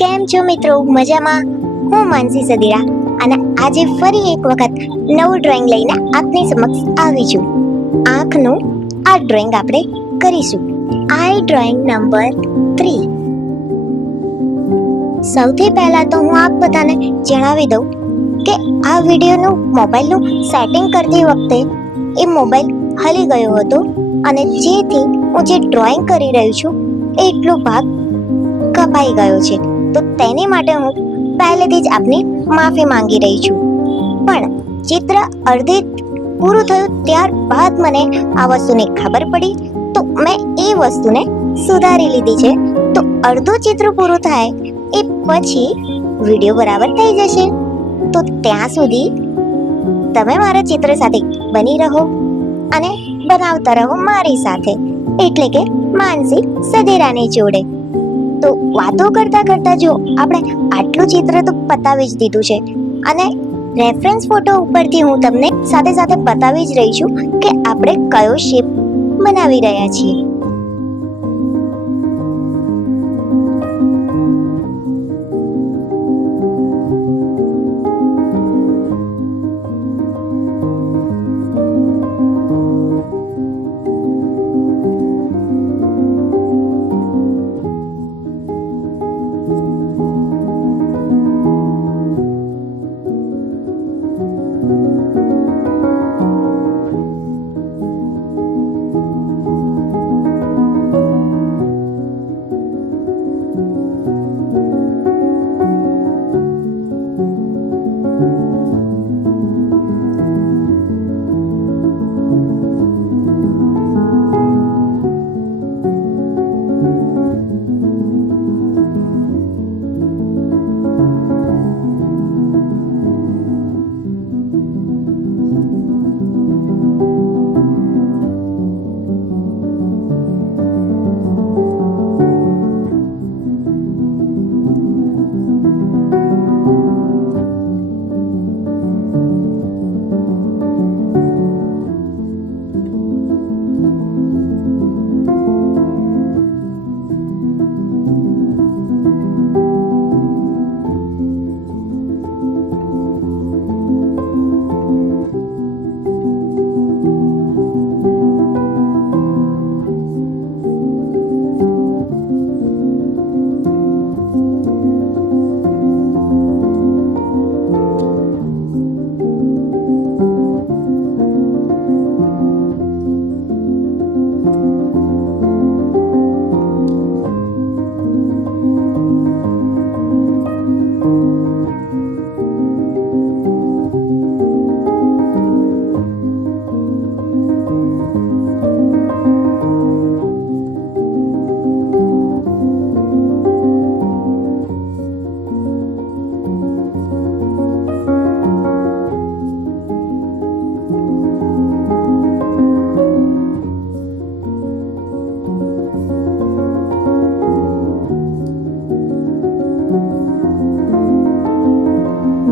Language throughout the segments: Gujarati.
કેમ છો મિત્રો? મજામાં? હું માનસી સદીરા અને આજે ફરી એક વખત નવું ડ્રોઈંગ લઈને આપની સમક્ષ આવી છું. આંખનું આ ડ્રોઈંગ આપણે કરીશું. આઈ ડ્રોઈંગ નંબર 3. સૌથી પહેલા તો હું આપ બધાને જણાવી દઉં કે આ વિડીયોનું મોબાઈલનું સેટિંગ કરતી વખતે એ મોબાઈલ હલી ગયો હતો અને જેથી હું જે ડ્રોઈંગ કરી રહી છું એટલો ભાગ કપાઈ ગયો છે. તો તેની માટે હું પહેલેથી જ આપની માફી માંગી રહી છું. પણ ચિત્ર અડધે પૂરું થયું ત્યારબાદ મને આ વસ્તુની ખબર પડી તો મેં એ વસ્તુને સુધારી લીધી છે. તો અડધું ચિત્ર પૂરું થાય એ પછી વિડીયો બરાબર થઈ જશે. તો ત્યાં સુધી તમે મારા ચિત્ર સાથે બની રહો અને બનાવતા રહો મારી સાથે, એટલે કે માનસી સદેરાની જોડે. તો વાતો કરતા કરતા જો આપણે આટલું ચિત્ર તો પતાવી જ દીધું છે અને રેફરન્સ ફોટો ઉપરથી હું તમને સાથે સાથે બતાવી જ રહી છું કે આપણે કયો શેપ બનાવી રહ્યા છીએ.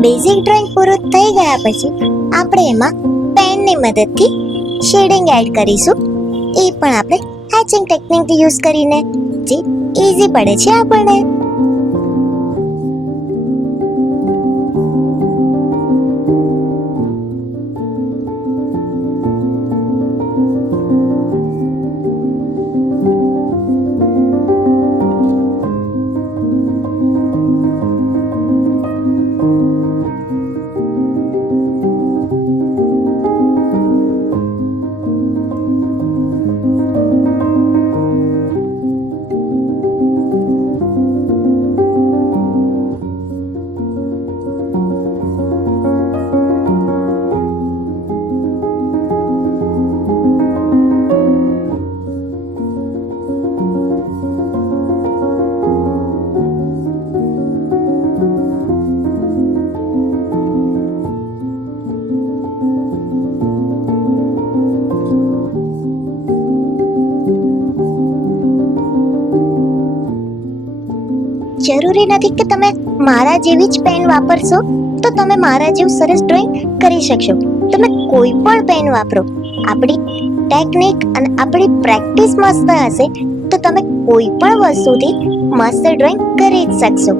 બેઝિક ડ્રોઈંગ પૂરું થઈ ગયા પછી આપણે એમાં પેનની મદદથી શેડિંગ એડ કરીશું. એ પણ આપણે હેચિંગ ટેકનિક યુઝ કરીને, જે ઈઝી પડે છે આપણને. જરૂરી નથી કે તમે મારા જેવી જ પેન વાપરશો તો તમે મારા જેવું સરસ ડ્રોઈંગ કરી શકશો. તમે કોઈ પણ પેન વાપરો, આપણી ટેકનિક અને આપણી પ્રેક્ટિસ મસ્ત હશે તો તમે કોઈ પણ વસ્તુથી મસ્ત ડ્રોઈંગ કરી જ શકશો.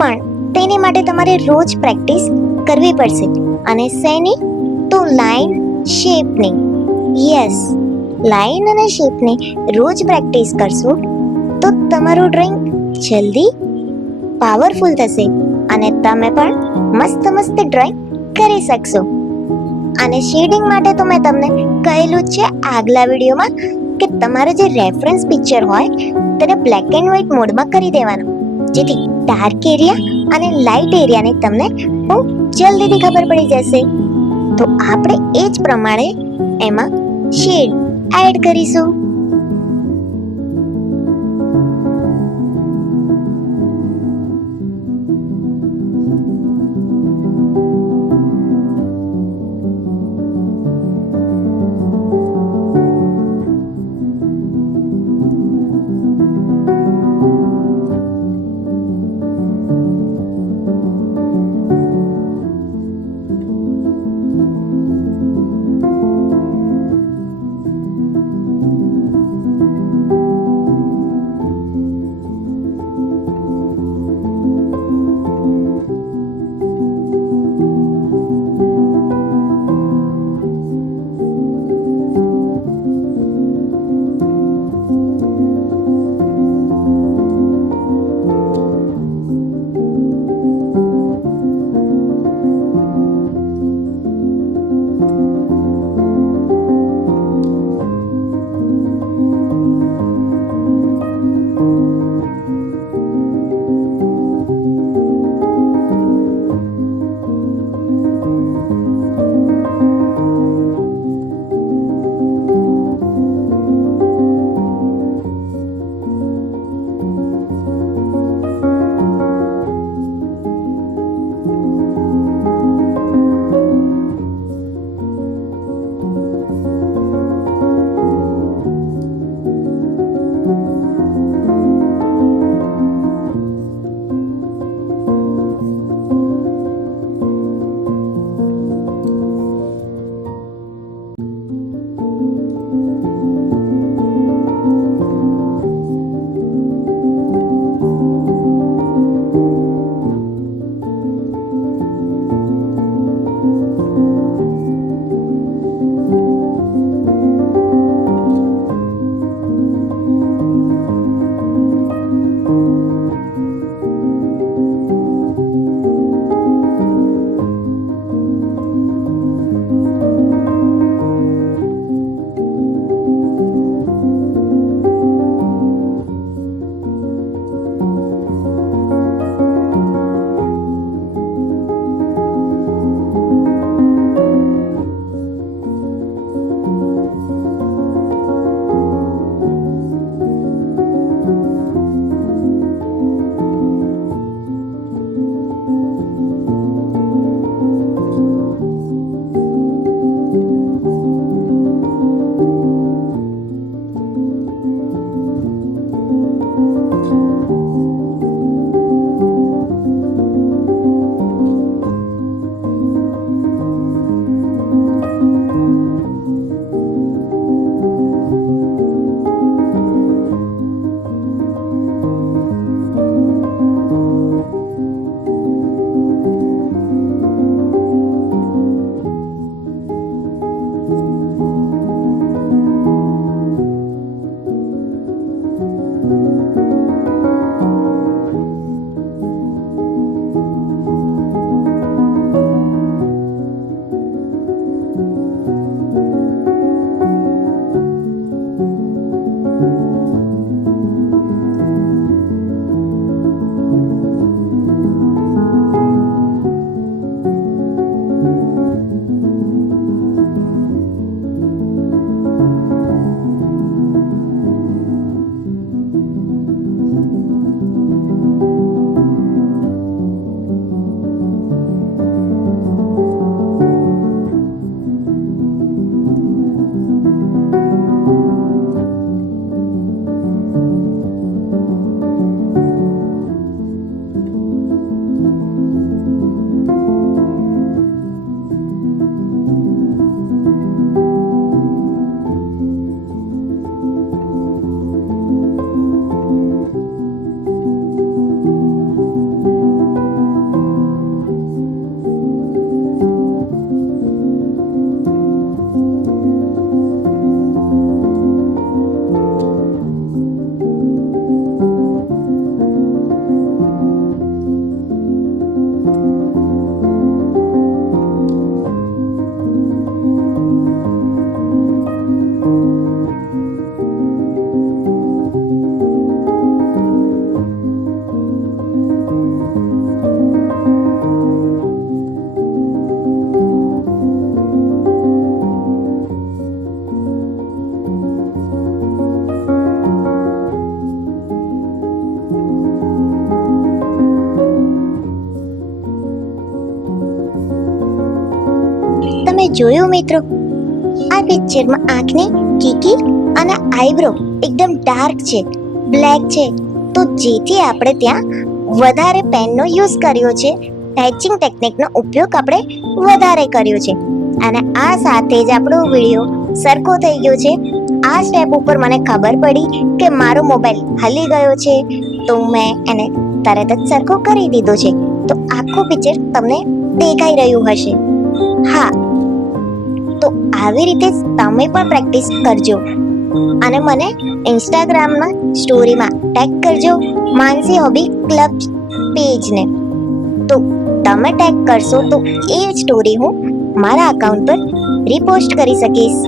પણ તેની માટે તમારે રોજ પ્રેક્ટિસ કરવી પડશે. અને શેની? તો લાઈન શેપની. યસ, લાઈન અને શેપની રોજ પ્રેક્ટિસ કરશો તો તમારું ડ્રોઈંગ જલ્દી પાવરફુલ થશે અને તમે પણ મસ્ત મસ્ત ડ્રોઈંગ કરી શકશો. અને શેડિંગ માટે તો મેં તમને કહેલું જ છે આગલા વિડીયોમાં કે તમારે જે રેફરન્સ પિક્ચર હોય તેને બ્લેક એન્ડ વ્હાઇટ મોડમાં કરી દેવાનું, જેથી ડાર્ક એરિયા અને લાઇટ એરિયાની તમને બહુ જલ્દીથી ખબર પડી જશે. તો આપણે એ જ પ્રમાણે એમાં શેડ એડ કરીશું. જોયું મિત્રો, આ પિક્ચરમાં આંખની કીકી અને આઈબ્રો એકદમ ડાર્ક છે, બ્લેક છે, તો જેથી આપણે ત્યાં વધારે પેનનો યુઝ કર્યો છે, હેચિંગ ટેકનિકનો ઉપયોગ આપણે વધારે કર્યો છે. અને આ સાથે જ આપણો વિડીયો સરખો થઈ ગયો છે. આ સ્ટેપ ઉપર મને ખબર પડી કે મારો મોબાઈલ હલી ગયો છે, તો મેં એને તરત જ સરખો કરી દીધો છે. તો આખું પિક્ચર તમને દેખાઈ રહ્યું હશે. હા, તો આવી રીતે તમે પણ પ્રેક્ટિસ કરજો અને મને ઇન્સ્ટાગ્રામમાં સ્ટોરીમાં ટેગ કરજો, માનસી હોબી ક્લબ પેજને. તો તમે ટેગ કરશો તો એ સ્ટોરી હું મારા અકાઉન્ટ પર રીપોસ્ટ કરી શકીશ.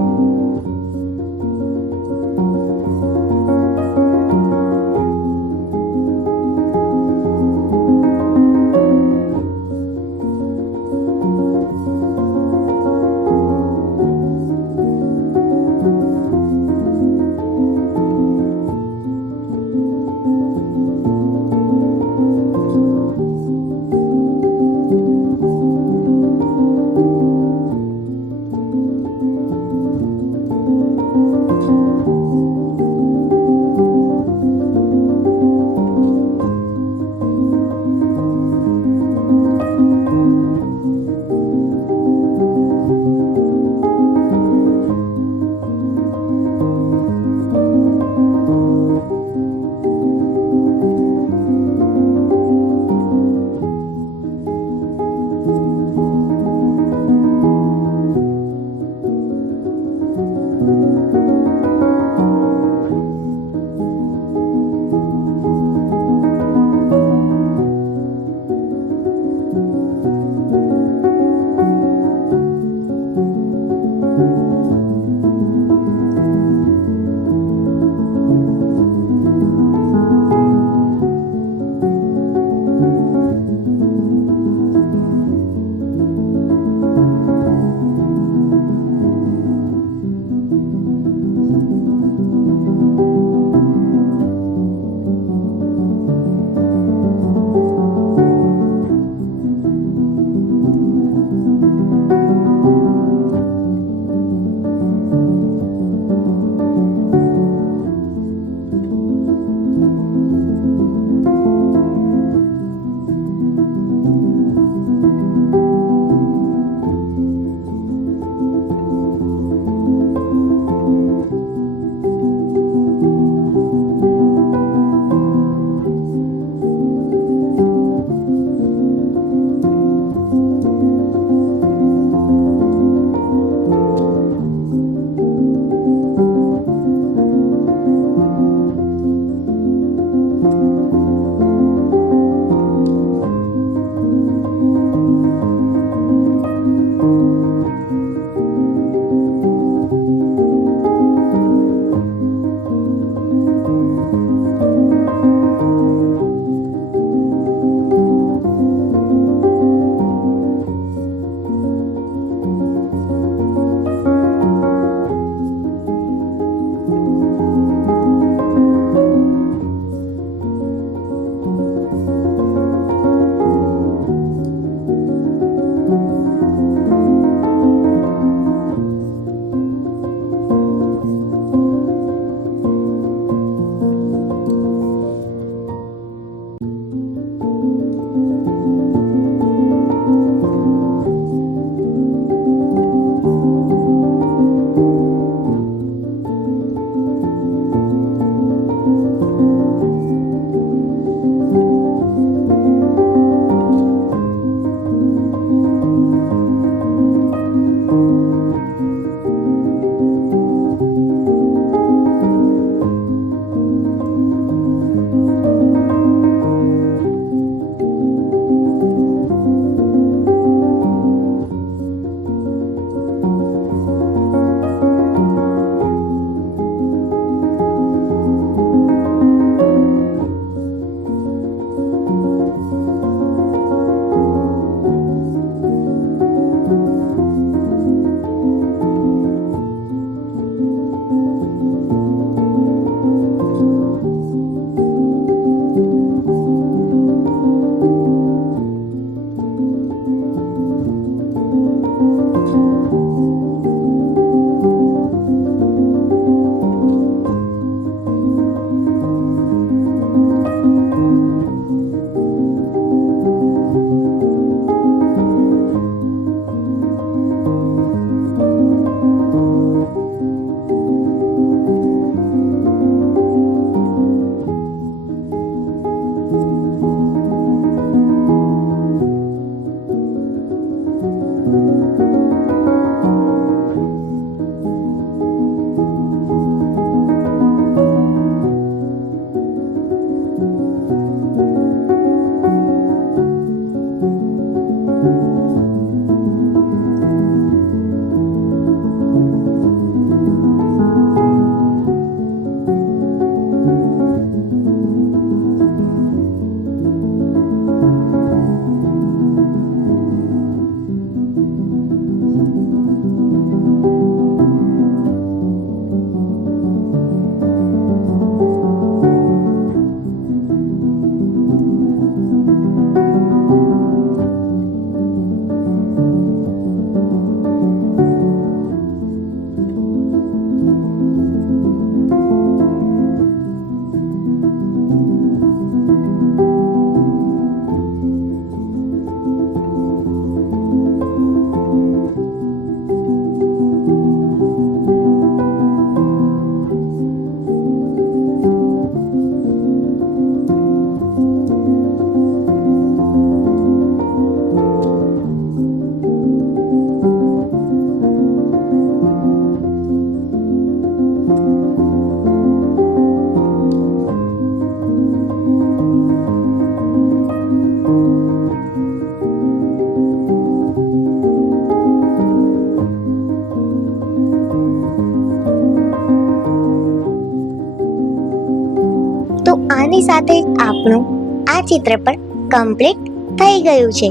વિડિયોની સાથે જ આપણું આ ચિત્ર પણ કમ્પ્લીટ થઈ ગયું છે.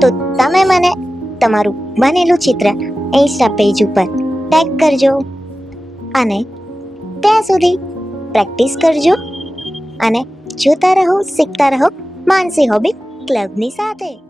તો તમે મને તમારું બનેલું ચિત્ર ઇન્સ્ટા પેજ ઉપર ટેગ કરજો અને ત્યાં સુધી પ્રેક્ટિસ કરજો અને જોતા રહો, શીખતા રહો માનસી હોબી ક્લબની સાથે.